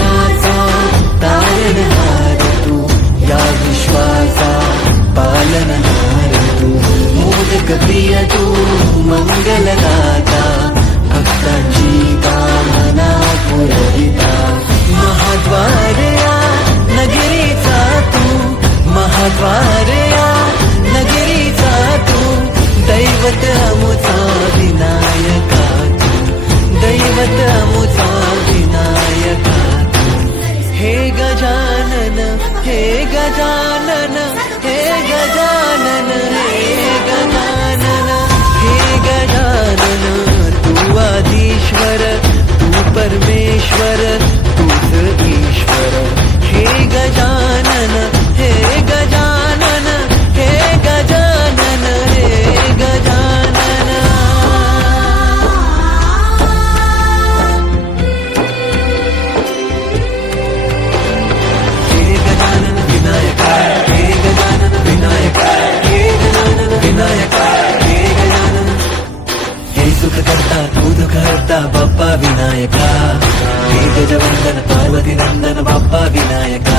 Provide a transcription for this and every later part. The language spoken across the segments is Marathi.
जगाचा तारणहार तू, या विश्वाचा पालनहार तू, मोदक प्रिय तू मंगलदाता, भक्तांची कामना पुरविता, महाद्वार या नगरीचा तू, महाद्वार या नगरीचा तू, दैवत अमुचा विनायका तू, दैवत अमुचा विनायका तू, हे गजानन हे गजानन हे गजानन हे गजानन हे गजानन, तू आदिश्वर तू परमेश्वर तूच ईश्वर, हे गजानन हे गजानन हे गजानन हे गजानन, हे गजानन विनायका, हे गजानन विनायका, हे गजानन विनायका, हे गजानन, हे सुख करता तू दुःख हरता बाप्पा विनायका, हे गजवंदन पार्वती नंदन बाप्पा विनायका,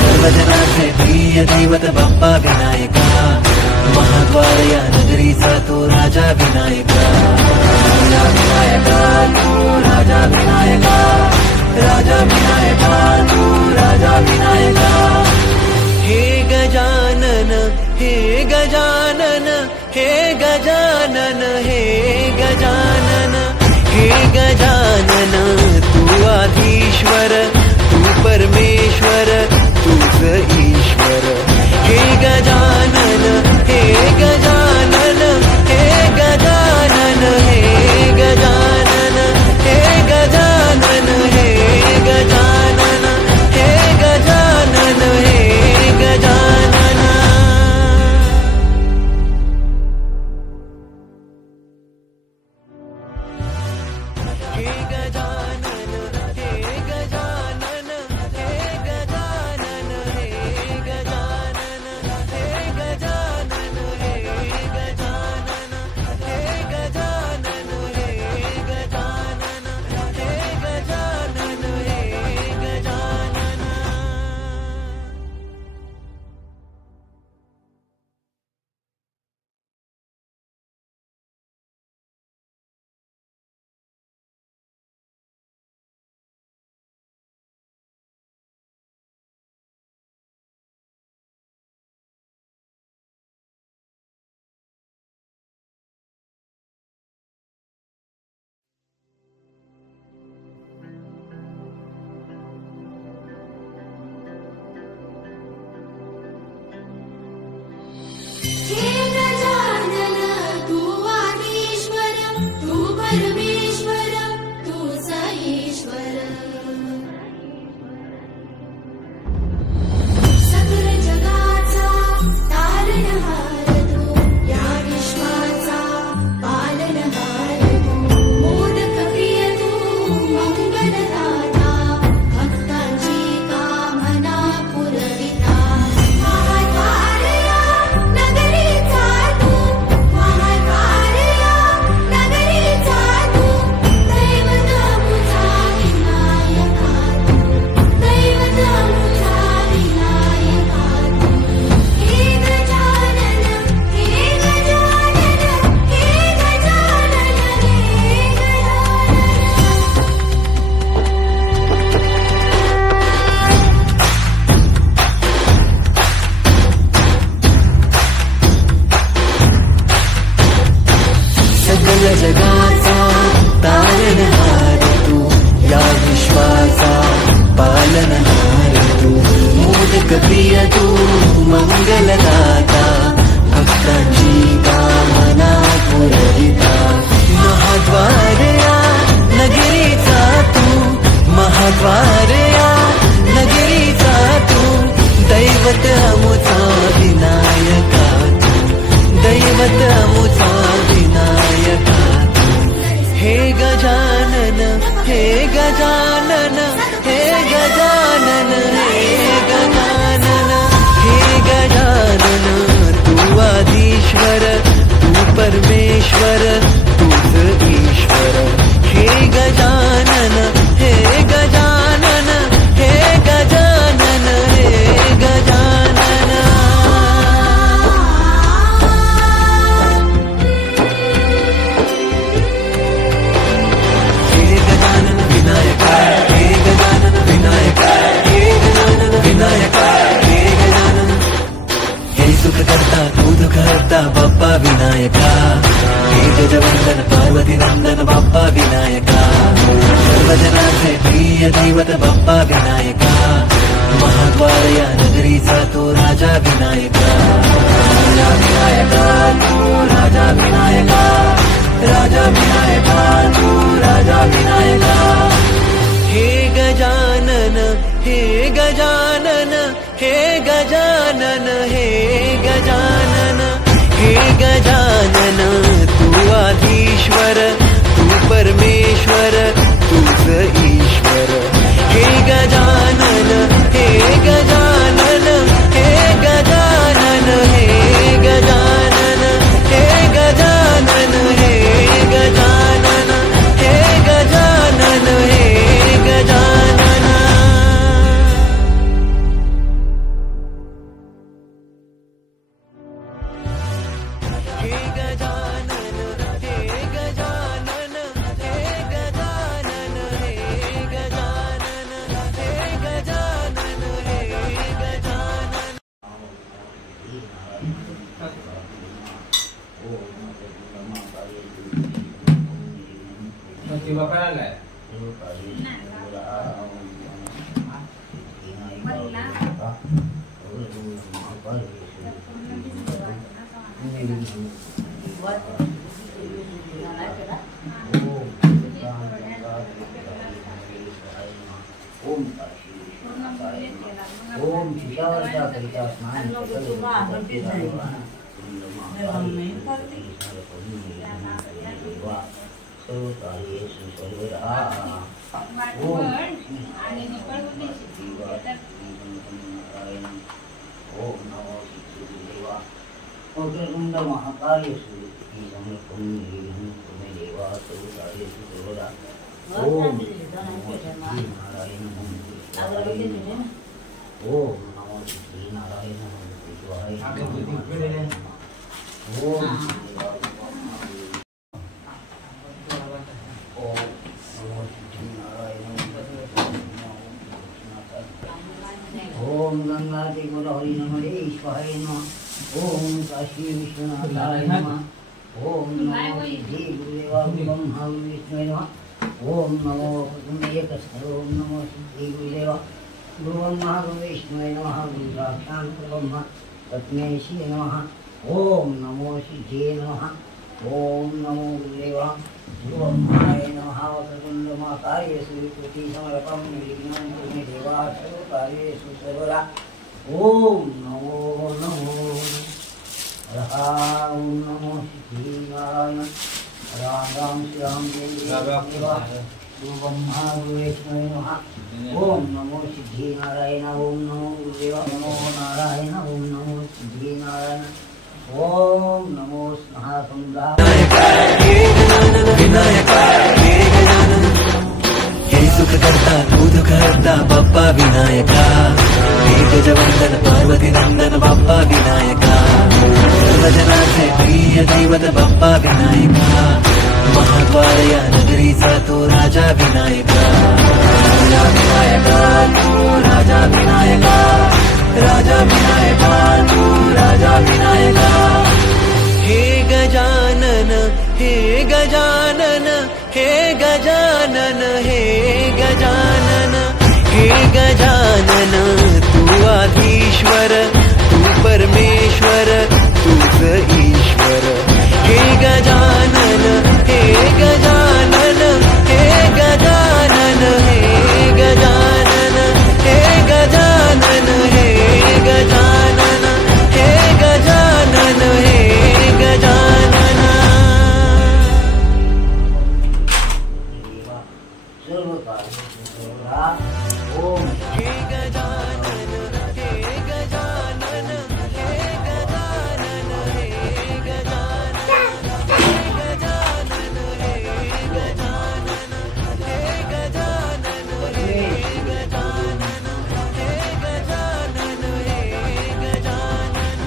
सर्वजनाचे प्रिय दैवत बाप्पा विनायका, महाद्वार या नगरीचा तू राजा विनायका, राजा विनायका तू राजा विनायका, राजा विनायका तू राजा विनायका, हे गजानन हे गजानन हे गजानन हे गजानन हे गजानन, तू आधीश्वर तू परमेश्वर तूच ईश्वर, हे गजानन हे गजानन हे गजानन हे गजानन हे गजानन हे गजानन हे गजानन हे गजानन, हे गजानन हे गजानन हे गजानन हे गजानन हे गजानन हे गजानन हे गजानन हे गजानन हे गजानन हे गजानन, हे गजानन तू आदिश्वर तू परमेश्वर तूच ईश्वर, सकल जगाचा तारणहार तू, या विश्वाचा पालनहार तू, मोदक प्रिय तू मंगलदाता, भक्तांची कामना पुरविता, महाद्वार या नगरीचा तू, महाद्वार या नगरीचा तू, दैवत अमुचा विनायका तू, दैवत अमुचा विनायका तू, हे गजानन हे गजानन हे गजानन हे सकल जगाचा तारणहार तू, या विश्वाचा पालनहार तू, मोदक प्रिय तू मंगलदाता, भक्तांची कामना पुरविता, महाद्वार या नगरीचा तू, महाद्वार या नगरीचा तू, दैवत अमुचा विनायका तू, दैवत अमुचा विनायका तू, हे गजानन हे गजानन हे गजानन हे गजानन हे गजानन, तू आदिश्वर तू परमेश्वर तूच ईश्वर, हे गजानन हे गजानन वंदन पार्वती नंदन बाप्पा विनायका सर्वजनांचे प्रिय दैवत बाप्पा विनायका महाद्वार या नगरीचा तो राजा विनायका राजा विनायका तू राजा विनायका राजा विनायका तू राजा विनायका हे गजानन हे गजानन हे गजानन हे गजानन हे गजानन तू आधीश्वर तू परमेश्वर तूच ईश्वर हे गजानन हे गजानन हे गजानन हे गजानन हे गजानन हे गजानन हे गजानन हे गजानन हे गजानन हे गजानन हे गजानन हे गजानन हे गजानन हे गजानन Masih bakalan lah. ओम शिशावर्षा करिता स्नान सर्वकार्येषु सर्वदा ओम ओम नमो शिवाय ओम महाकार्य सूर्य समर्पण देवा सर्वकार्येषु सर्वदा ओम नमो नारायण ओम नमो श्री नारायण ओम ओम गंगाधे गोदावरी नमः ईश्वराय नमः ओम काशी विश्वनाथाय नमः ओम नमो श्री गुरुदेवाय ब्रह्मा विष्णुवे नमः ओम नमो कुंडयकस्थ ओम नमो श्री गुरुदेवा गुरुब्रह्मा गुरुविष्णुवे नमः गुरु साक्षात् ब्रह्म तस्मै नमः ओम नमो श्रीजे नमः ओम नमो गुरुदेवा गुरुब्रह्माय नमः वक्रतुण्डमहाकाय सूर्यकोटि समर्पं निर्विघ्नं कुरु मे देवा सर्वकार्येषु सर्वदा ओम नमो नमो ओम नमो श्री नारायण राम राम श्री राम जय ब्रह्मा विष्णु नमः ओम नमो सिद्धि नारायण ओम नमो गुरुदेवा नमो नारायण ओम नमो सिद्धि नारायण ओम नमो स्नेहा सुंदर विनायका हे गजानन हे सुख करता दूध करता बाप्पा विनायका हे गजवंदन पार्वती नंदन बाप्पा विनायका सर्वजनांचे प्रिय दैवत बाप्पा विनायका महाद्वार या नगरीचा तो राजा विनायका राजा विनायका तू राजा विनायका राजा विनायका तू राजा विनायका हे गजानन हे गजानन हे गजानन हे गजानन हे गजानन तू आधीश्वर तू परमेश्वर तूच ईश्वर हे गजानन हे गजानन हे गजानन हे गजानन हे गजानन हे गजानन हे गजानन हे गजानन ओम हे गजानन हे गजानन हे गजानन हे गजानन हे गजानन हे गजानन हे गजानन हे गजानन हे गजानन हे गजानन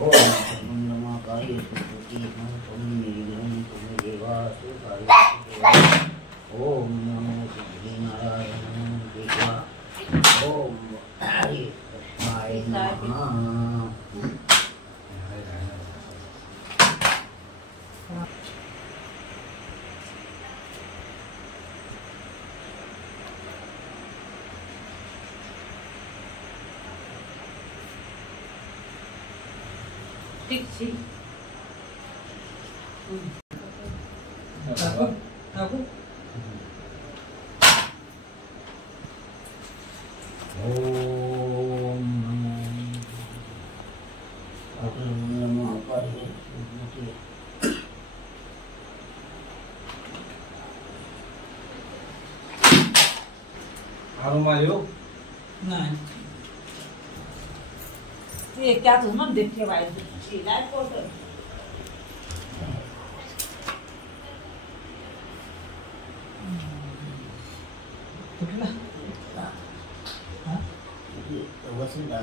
ओम नमः कार्य सुकृति ओम निर्विघ्नं कुरु मे देवा सर्वकार्येषु ओम नमो श्री नारायण देवा ओम हरि कृष्णाय नमः ओम नमो मारियो नाही ते त्यात म्हणून देखते बाहेर शिलाय पोट कुठला वसुंधरा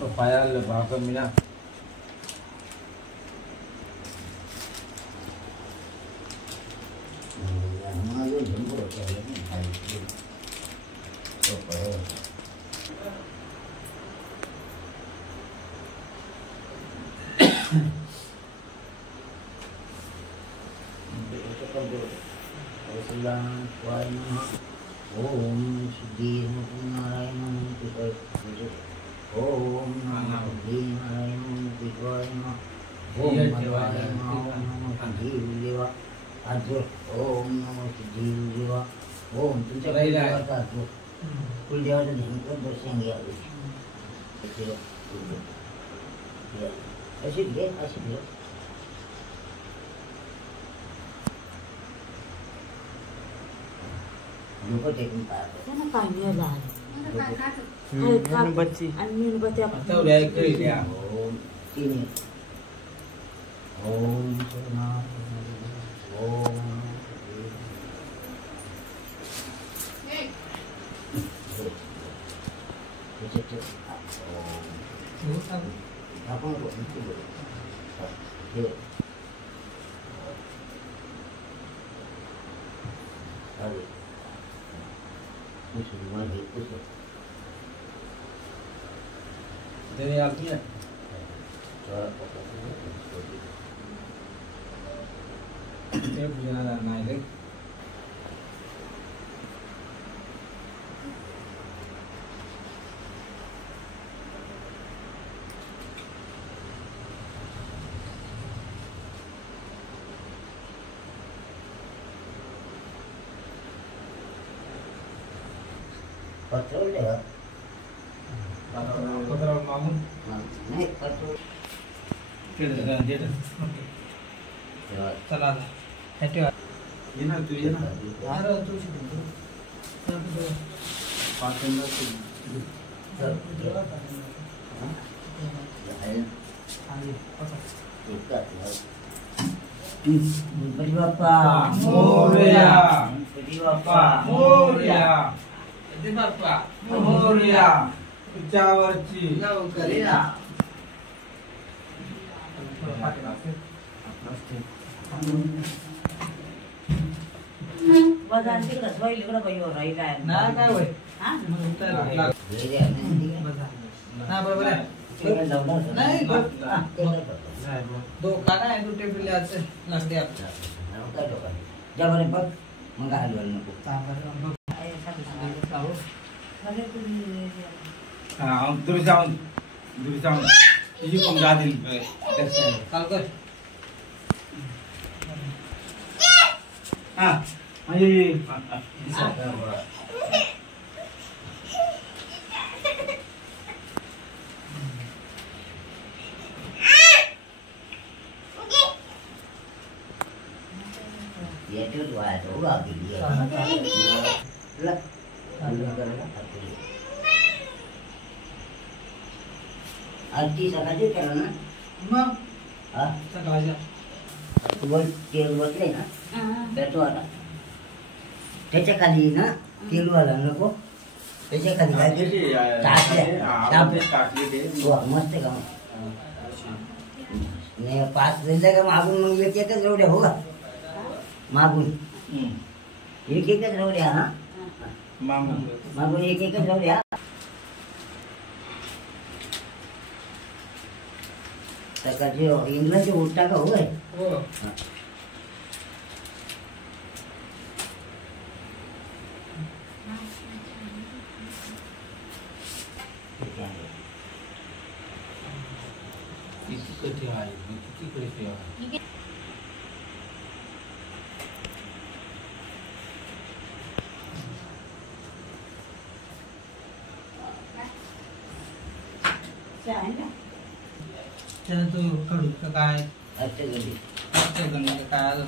तो पायाला भाकर मिळा ओम सिद्धि नारायण ओम नमो सिद्धि नारायण शिवाय ओम नमो सिद्धि देवा आजो ओम नमो सिद्धि देवा ओम तुमच्या देवाचा आजो कुलदेवाचं ध्यान दर्शन घ्या अशी घे अशी घे त्यांना पाणी झालं बच्ची आणि मेणबत्ती आता उद्या इकडे द्या ओम तिने ओम ओम तेरे आप किया ते पूजनाला नाही रे पत्रोल है पत्रावर मागून नहीं पत्रोल चला ये ना तू ये ना गणपती बाप्पा मोरया गणपती बाप्पा मोरया बाप्पा मोरया तुझ्यावरची करीना बघा तिकडं सोय इकडं पाहिजे राहिला ना काय होय हा ना बरोबर आहे नाही दो काना आहे दुटे पिल्ले असे लागते आपल्या जा बरे बघ मग हलवायला नको हाँ दूर जाऊन ये कौन जा दिल काल कर हाँ ये ये तो दुआ तो होगा कि ये लग आरती सकाळची केलं ना मग हा सकाळच्या वर तेल बसले ना पेटो आला त्याच्या खाली ना तेल वाला नको त्याच्या खाली काय टाकले मस्त का नाही 5 दिले का मागून मग एक एकच रवड्या हो का मागून एक एकच रवड्या हा मागून एक एकच जाऊ द्या. सकाळची इंग्रजी उठता का होय. त्याला तो कडू का काय अष्टगंधी काय आलं